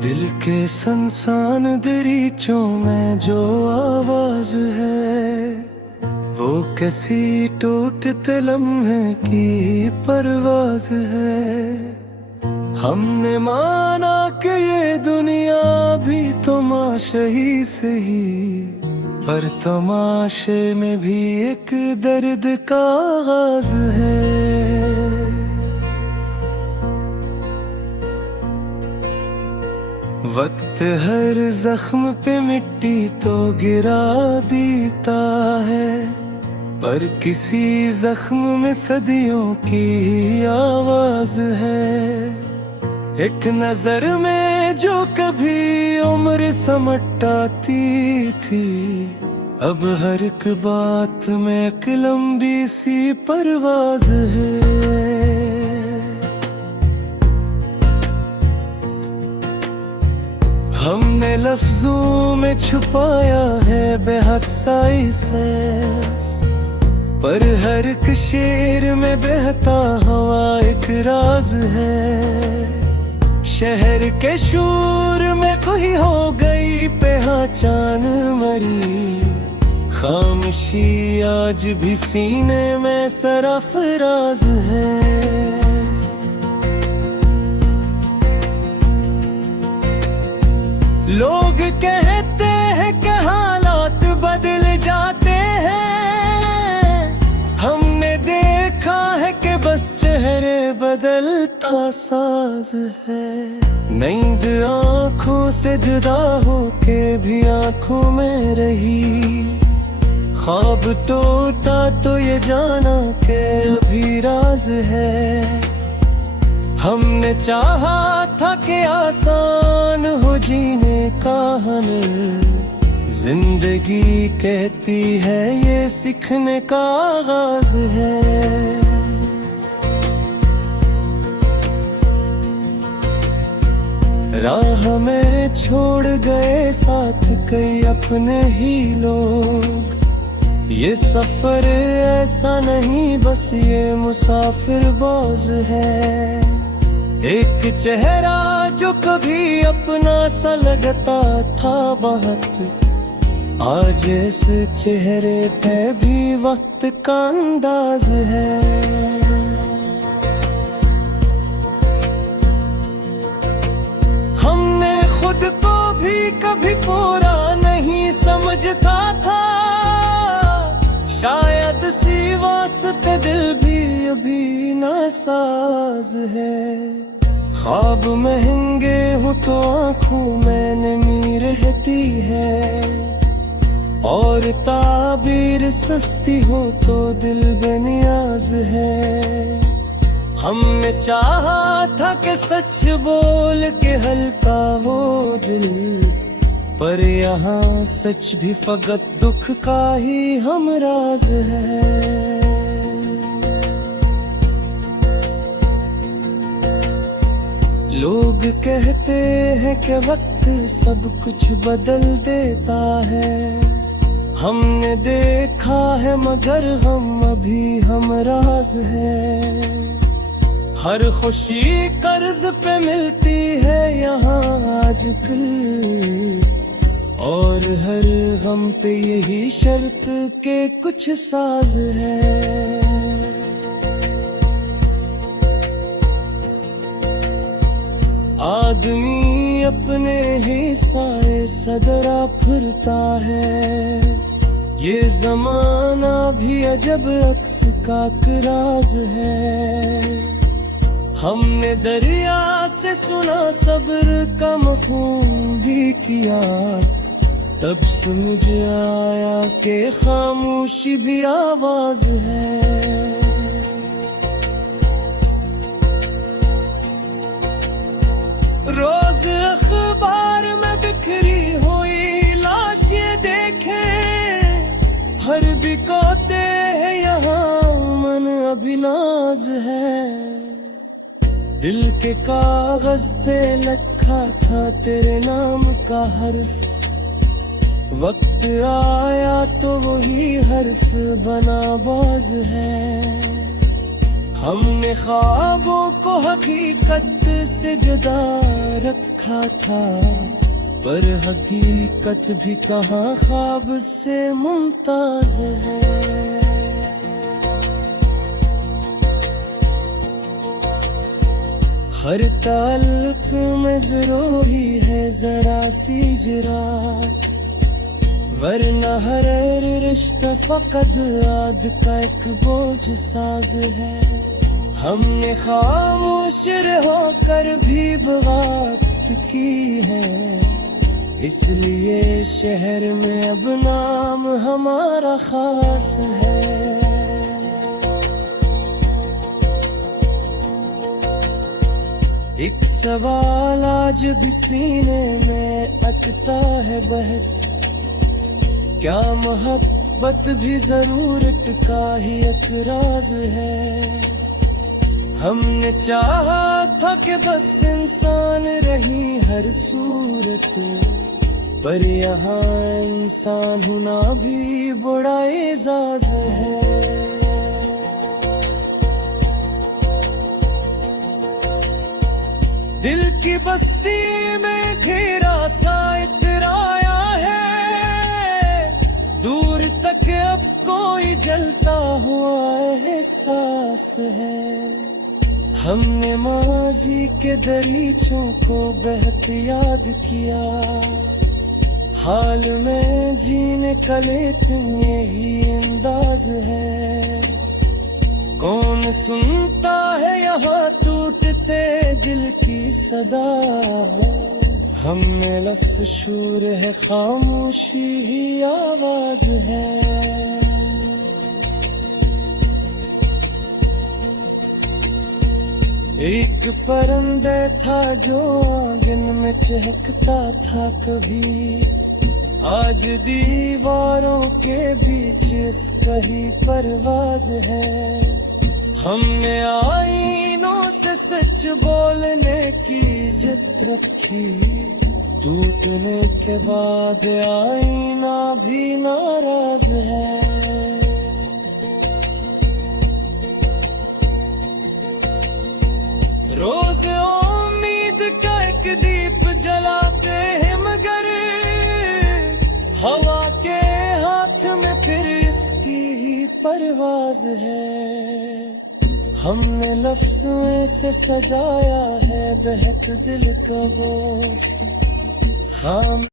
दिल के संसान दरीचों में जो आवाज है, वो कैसी टूटते लम्हे की परवाज है। हमने माना कि ये दुनिया भी तमाशा ही सही, पर तमाशे में भी एक दर्द का आगाज है। वक्त हर जख्म पे मिट्टी तो गिरा देता है, पर किसी जख्म में सदियों की आवाज है। एक नजर में जो कभी उम्र समट आती थी, अब हर एक बात में एक लंबी सी परवाज है। हमने लफ्जों में छुपाया है बेहद सा एहसास, पर हर एक शेर में बहता हवा एक राज है। शहर के शोर में कोई हो गई पहचान मरी, खामोशी आज भी सीने में सरफराज है। लोग कहते हैं कि हालात बदल जाते हैं, हमने देखा है कि बस चेहरे बदलता साज है। नींद आँखों से जुदा होके भी आँखों में रही, ख्वाब टूटा तो ये जाना कि अभी राज है। हमने चाहा था कि आसान हो जीने का हुनर, जिंदगी कहती है ये सीखने का आगाज है। राह में छोड़ गए साथ कई अपने ही लोग, ये सफर ऐसा नहीं बस ये मुसाफिर बोझ है। एक चेहरा जो कभी अपना सा लगता था बहुत, आज इस चेहरे पे भी वक्त का अंदाज है। हमने खुद को भी कभी पूरा नहीं समझता था, शायद सी वास्ते दिल भी अभी नासाज है। ख्वाब महंगे हो तो आँखों में नमी रहती है, और ताबीर सस्ती हो तो दिल बेनियाज है। हमने चाहा था कि सच बोल के हल्का हो दिल, पर यहाँ सच भी फकत दुख का ही हमराज है। लोग कहते हैं कि वक्त सब कुछ बदल देता है, हमने देखा है मगर हम अभी हमराज है। हर खुशी कर्ज पे मिलती है यहाँ आजकल, और हर गम पे यही शर्त के कुछ साज है। आदमी अपने ही साए सदरा फिरता है, ये जमाना भी अजब अक्स का राज है। हमने दरिया से सुना सब्र का मफ़हूम भी किया, तब समझ आया कि खामोशी भी आवाज है। रोज अखबार में बिखरी हुई लाशें देखे, हर बिकोते हैं यहाँ मन अभिनाज है। दिल के कागज पे लिखा था तेरे नाम का हर्फ, वक्त आया तो वही हर्फ बना बाज है। हमने ख्वाबों को हकीकत से जुदा रखा था, पर हकीकत भी कहाँ ख्वाब से मुमताज है। हर ताल्लुक में ज़रूरी है जरा सी इजरात, वरना हर रिश्ता फकत याद का एक बोझ साज है। हमने खामोश होकर भी बगावत की है, इसलिए शहर में अब नाम हमारा खास है। एक सवाल आज भी सीने में अटता है बहत, क्या मोहब्बत भी ज़रूरत का ही एक राज है। हमने चाहा था कि बस इंसान रही हर सूरत, पर यहाँ इंसान होना भी बड़ा एजाज है। दिल की बस्ती में घेरा सा इतराया है, दूर तक अब कोई जलता हुआ एहसास है। हमने माजी के दरीचों को बहत याद किया, हाल में जीने का लेकिन यही अंदाज है। कौन सुनता है यहाँ टूटते दिल की सदा, हमने लफ्शूर है खामोशी ही आवाज है। एक परिंदे था जो आंगन में चहकता था कभी, आज दीवारों के बीच इसका ही परवाज है। हमने आईनों से सच बोलने की इज्जत रखी, टूटने के बाद आईना भी नाराज है। रोज उम्मीद का एक दीप जलाते हैं, मगर हवा के हाथ में फिर इसकी ही परवाज है। हमने लफ्ज़ों से सजाया है बहत दिल का बोझ, हम